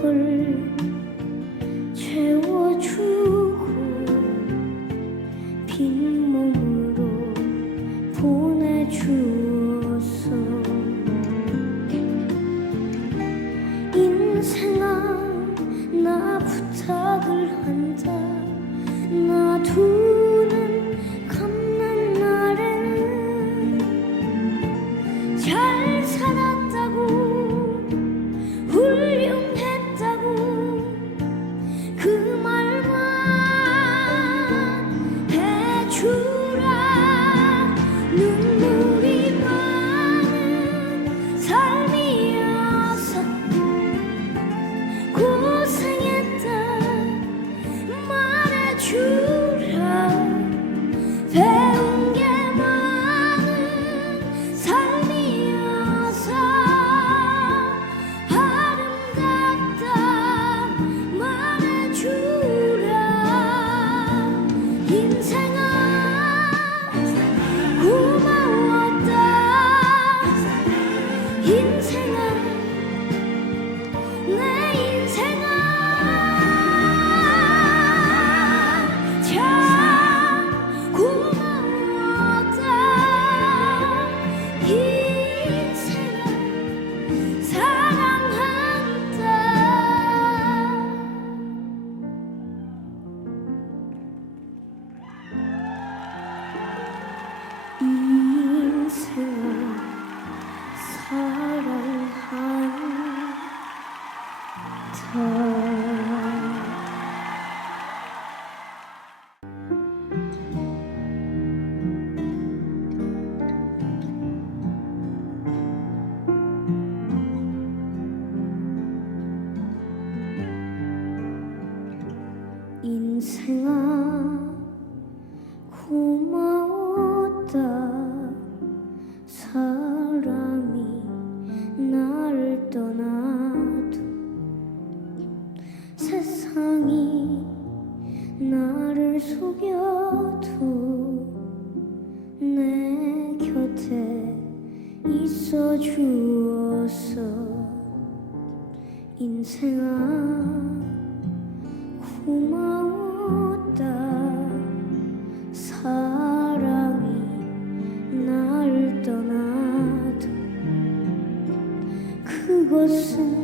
full 인생아 고마웠다. 사람이 나를 떠나도 세상이 나를 속여도 내 곁에 있어 주었어 인생아 고마워. 我是。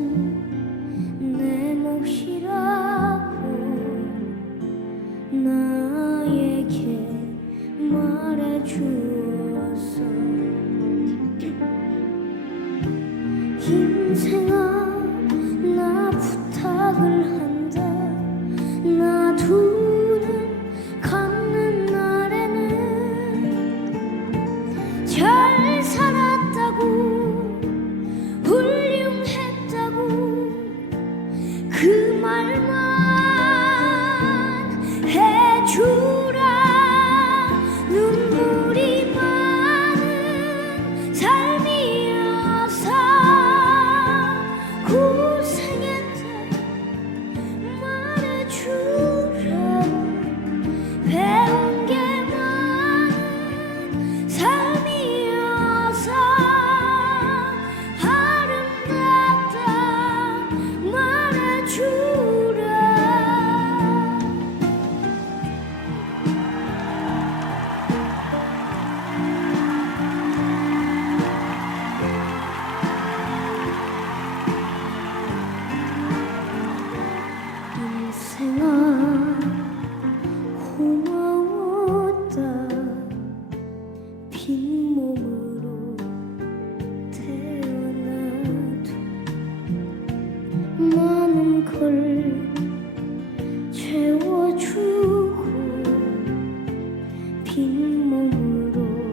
빈 몸으로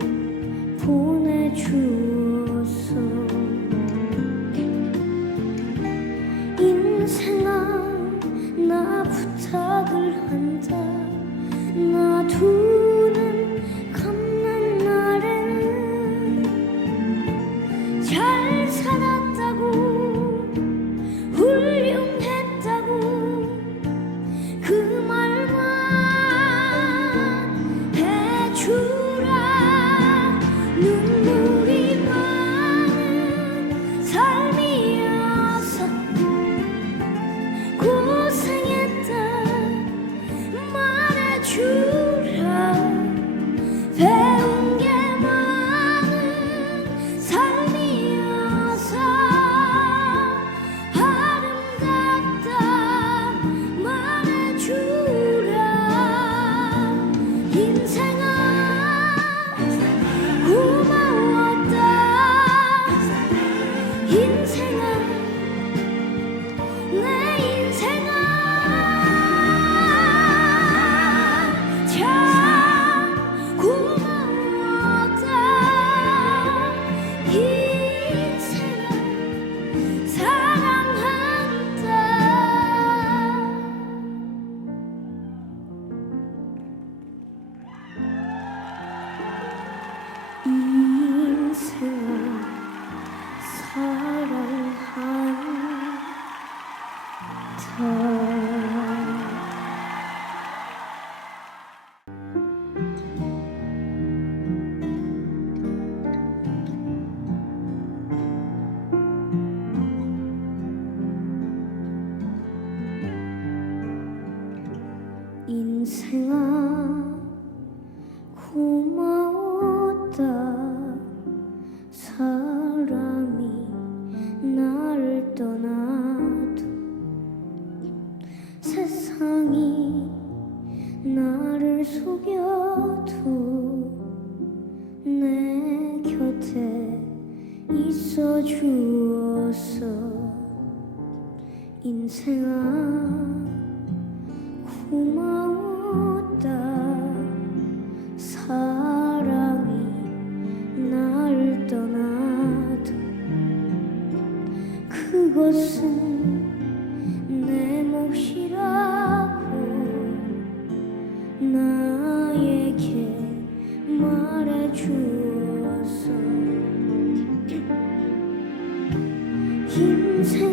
보내주었어 인생아 나 부탁을 한 고마웠다 사람이 나를 떠나도 세상이 나를 속여도 내 곁에 있어 주었어 인생아 고마웠다 사랑이 나를 떠나도 그것은 내 몫이라고 나에게 말해주었어 인생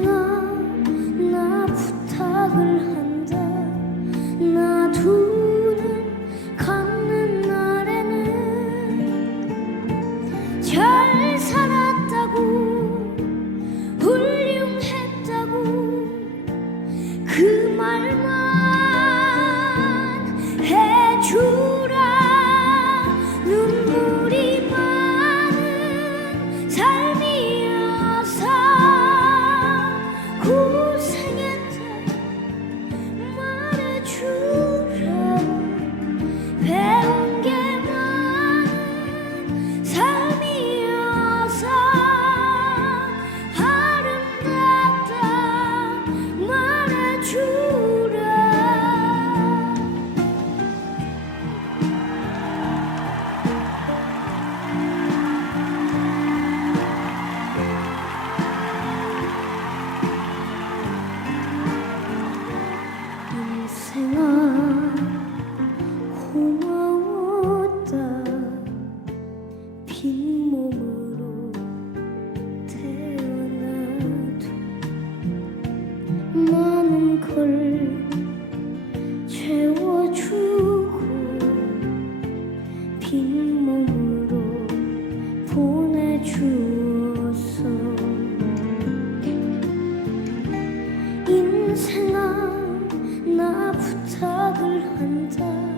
나 부탁을 한다